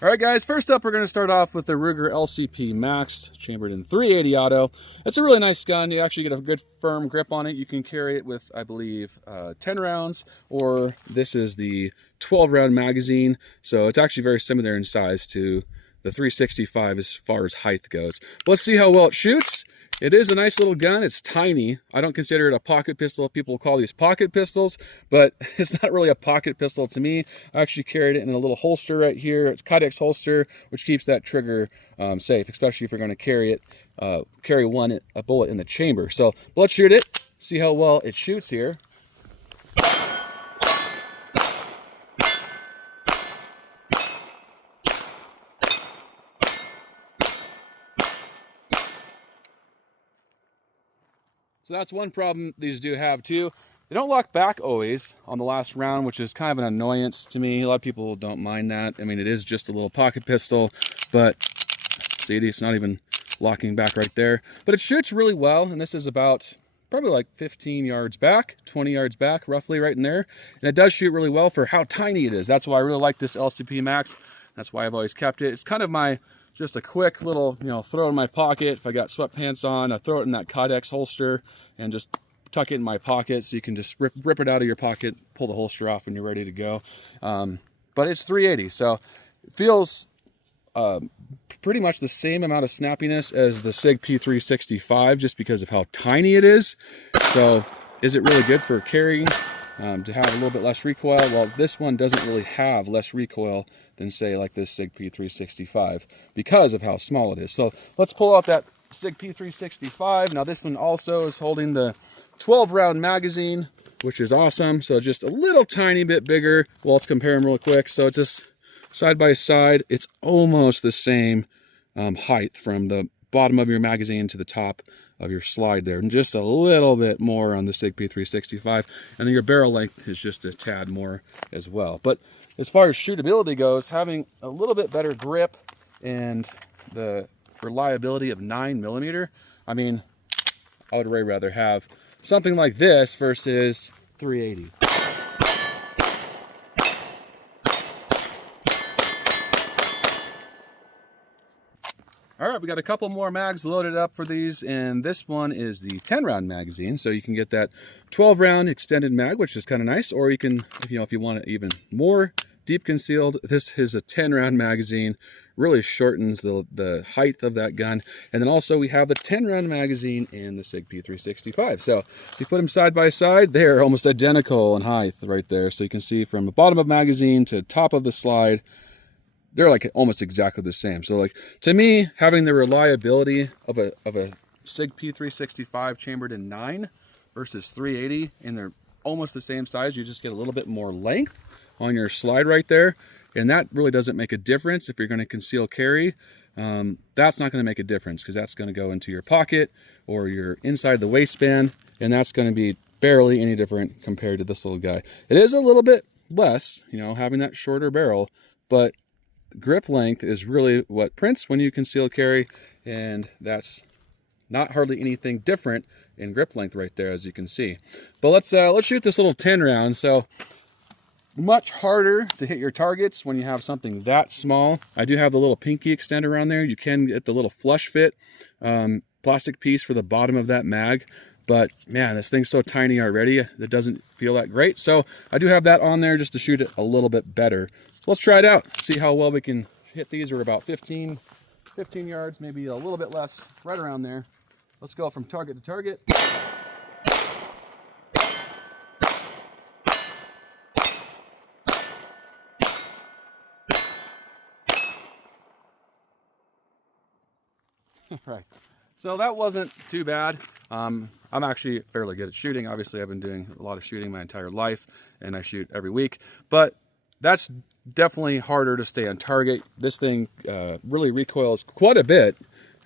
All right, guys, first up, we're going to start off with the Ruger LCP Max, chambered in 380 auto. It's a really nice gun. You actually get a good firm grip on it. You can carry it with, I believe, 10 rounds, or this is the 12-round magazine. So it's actually very similar in size to the 365 as far as height goes. Let's see how well it shoots. It is a nice little gun. It's tiny. I don't consider it a pocket pistol. People call these pocket pistols, but it's not really a pocket pistol to me. I actually carried it in a little holster right here. It's Kydex holster, which keeps that trigger safe, especially if you're going to carry a bullet in the chamber. So let's shoot it, see how well it shoots here. So that's one problem these do have too. They don't lock back always on the last round, which is kind of an annoyance to me. A lot of people don't mind that. I mean, it is just a little pocket pistol, but see, it's not even locking back right there. But it shoots really well, and this is about probably like 15 yards back, 20 yards back, roughly right in there. And it does shoot really well for how tiny it is. That's why I really like this LCP Max. That's why I've always kept it. It's kind of my just a quick little, throw in my pocket. If I got sweatpants on, I throw it in that Kydex holster and just tuck it in my pocket, so you can just rip it out of your pocket, pull the holster off when you're ready to go. But it's 380, so it feels pretty much the same amount of snappiness as the Sig P365, just because of how tiny it is. So is it really good for carrying? To have a little bit less recoil? Well, this one doesn't really have less recoil than, say, like this Sig P365 because of how small it is. So let's pull out that Sig P365. Now this one also is holding the 12-round magazine, which is awesome. So just a little tiny bit bigger. Well, let's compare them real quick. So it's just side by side. It's almost the same height from the bottom of your magazine to the top of your slide there, and just a little bit more on the Sig P365, and then your barrel length is just a tad more as well. But as far as shootability goes, having a little bit better grip and the reliability of 9mm, I mean, I would way rather have something like this versus 380. All right, we got a couple more mags loaded up for these, and this one is the 10-round magazine. So you can get that 12-round extended mag, which is kind of nice, or you can, if you want it even more deep concealed, this is a 10-round magazine. Really shortens the height of that gun. And then also we have the 10-round magazine in the Sig P365. So if you put them side by side, they're almost identical in height right there. So you can see from the bottom of the magazine to top of the slide, they're like almost exactly the same. So like, to me, having the reliability of a Sig P365 chambered in 9 versus 380, and they're almost the same size, you just get a little bit more length on your slide right there. And that really doesn't make a difference if you're going to conceal carry. That's not going to make a difference, because that's going to go into your pocket or you're inside the waistband, and that's going to be barely any different compared to this little guy. It is a little bit less, having that shorter barrel, but grip length is really what prints when you conceal carry, and that's not hardly anything different in grip length right there, as you can see. But let's shoot this little 10 round. So much harder to hit your targets when you have something that small. I do have the little pinky extender on there. You can get the little flush fit plastic piece for the bottom of that mag, but man, this thing's so tiny already, it doesn't feel that great. So I do have that on there just to shoot it a little bit better. So let's try it out, see how well we can hit these. We're about 15 yards, maybe a little bit less, right around there. Let's go from target to target. Right, so that wasn't too bad. I'm actually fairly good at shooting. Obviously, I've been doing a lot of shooting my entire life, and I shoot every week, but that's definitely harder to stay on target. This thing really recoils quite a bit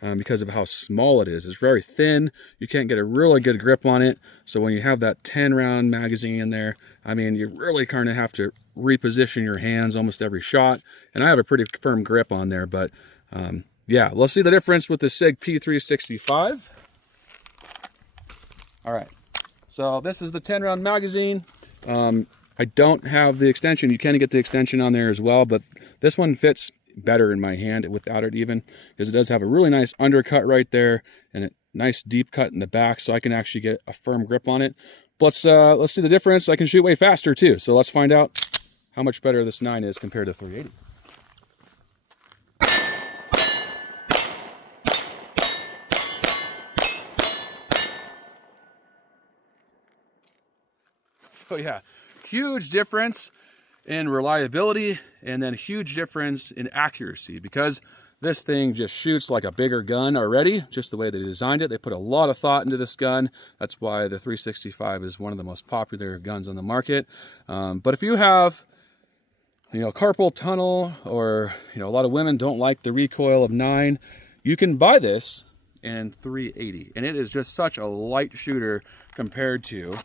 because of how small it is. It's very thin. You can't get a really good grip on it. So when you have that 10-round magazine in there, I mean, you really kind of have to reposition your hands almost every shot. And I have a pretty firm grip on there, but yeah, let's see the difference with the Sig P365. All right, so this is the 10-round magazine. I don't have the extension. You can get the extension on there as well, but this one fits better in my hand without it even, because it does have a really nice undercut right there and a nice deep cut in the back, so I can actually get a firm grip on it. Let's see the difference. I can shoot way faster too, so let's find out how much better this 9 is compared to 380. So yeah, huge difference in reliability, and then huge difference in accuracy, because this thing just shoots like a bigger gun already, just the way they designed it. They put a lot of thought into this gun. That's why the 365 is one of the most popular guns on the market. But if you have, carpal tunnel, or, a lot of women don't like the recoil of 9, you can buy this in 380. And it is just such a light shooter compared to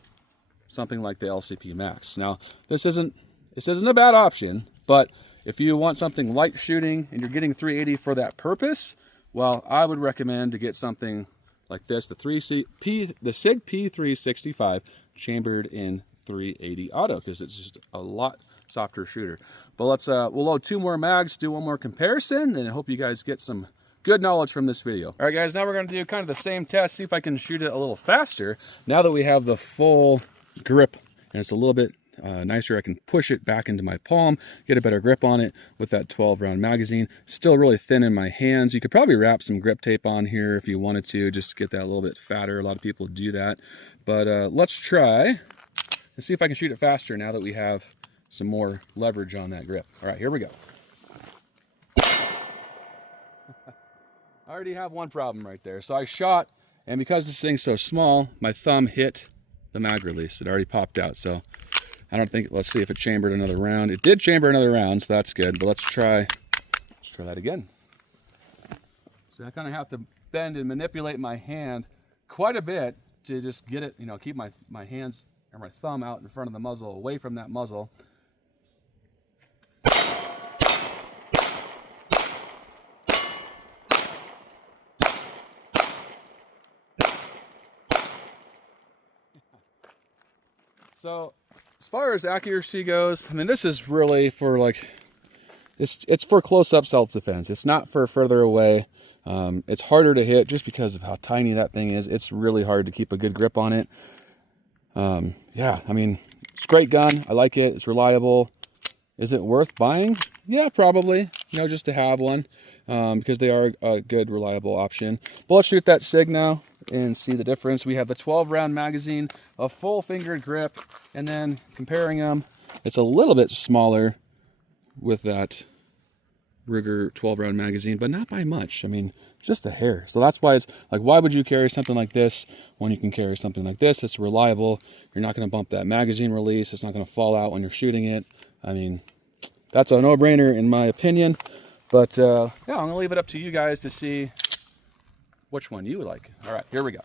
something like the LCP Max. Now, this isn't a bad option, but if you want something light shooting and you're getting 380 for that purpose, well, I would recommend to get something like this, the Sig P365 chambered in 380 auto, because it's just a lot softer shooter. But we'll load 2 more mags, do one more comparison, and I hope you guys get some good knowledge from this video. All right, guys, now we're going to do kind of the same test, see if I can shoot it a little faster now that we have the full grip and it's a little bit nicer. I can push it back into my palm, get a better grip on it with that 12 round magazine. Still really thin in my hands. You could probably wrap some grip tape on here if you wanted to, just to get that a little bit fatter. A lot of people do that, but let's try and see if I can shoot it faster now that we have some more leverage on that grip. All right, here we go. I already have one problem right there. So I shot, and because this thing's so small, my thumb hit the mag release. It already popped out, so I don't think, let's see if it chambered another round. It did chamber another round, so that's good, but let's try that again. So I kind of have to bend and manipulate my hand quite a bit to just get it, keep my hands or my thumb out in front of the muzzle, away from that muzzle. So as far as accuracy goes, I mean, this is really for it's for close-up self-defense. It's not for further away. It's harder to hit just because of how tiny that thing is. It's really hard to keep a good grip on it. Yeah, I mean, it's a great gun. I like it. It's reliable. Is it worth buying? Yeah, probably, just to have one, because they are a good, reliable option. But let's shoot that Sig now and see the difference. We have the 12 round magazine, a full fingered grip, and then comparing them, it's a little bit smaller with that Ruger 12 round magazine, but not by much. I mean, just a hair. So that's why it's like, why would you carry something like this when you can carry something like this? It's reliable. You're not going to bump that magazine release. It's not going to fall out when you're shooting it. I mean, that's a no-brainer in my opinion. But yeah, I'm going to leave it up to you guys to see which one you would like. All right, here we go.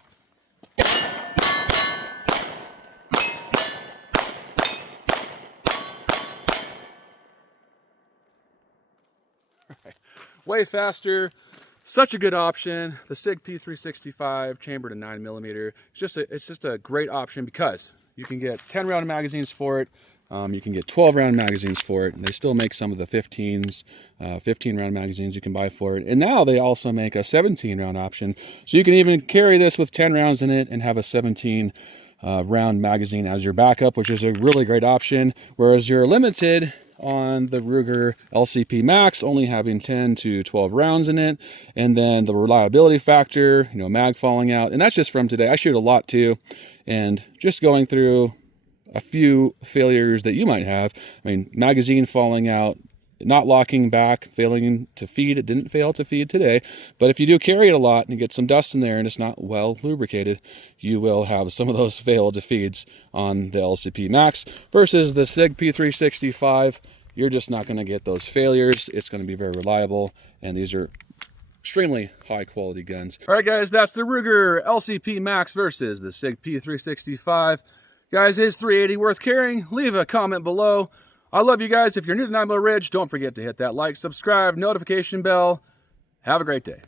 Right. Way faster, such a good option. The Sig P365 chambered in 9mm. It's just a great option because you can get 10 round magazines for it. You can get 12 round magazines for it, and they still make some of the 15 round magazines you can buy for it. And now they also make a 17 round option. So you can even carry this with 10 rounds in it and have a 17 round magazine as your backup, which is a really great option. Whereas you're limited on the Ruger LCP Max, only having 10 to 12 rounds in it. And then the reliability factor, mag falling out. And that's just from today. I shoot a lot too. And just going through a few failures that you might have. I mean, magazine falling out, not locking back, failing to feed. It didn't fail to feed today, but if you do carry it a lot and you get some dust in there and it's not well lubricated, you will have some of those failed to feeds on the LCP Max. Versus the Sig P365, you're just not going to get those failures. It's going to be very reliable, and these are extremely high quality guns. All right, guys, that's the Ruger LCP Max versus the Sig P365. Guys, is 380 worth carrying? Leave a comment below. I love you guys. If you're new to 9mm Ridge, don't forget to hit that like, subscribe, notification bell. Have a great day.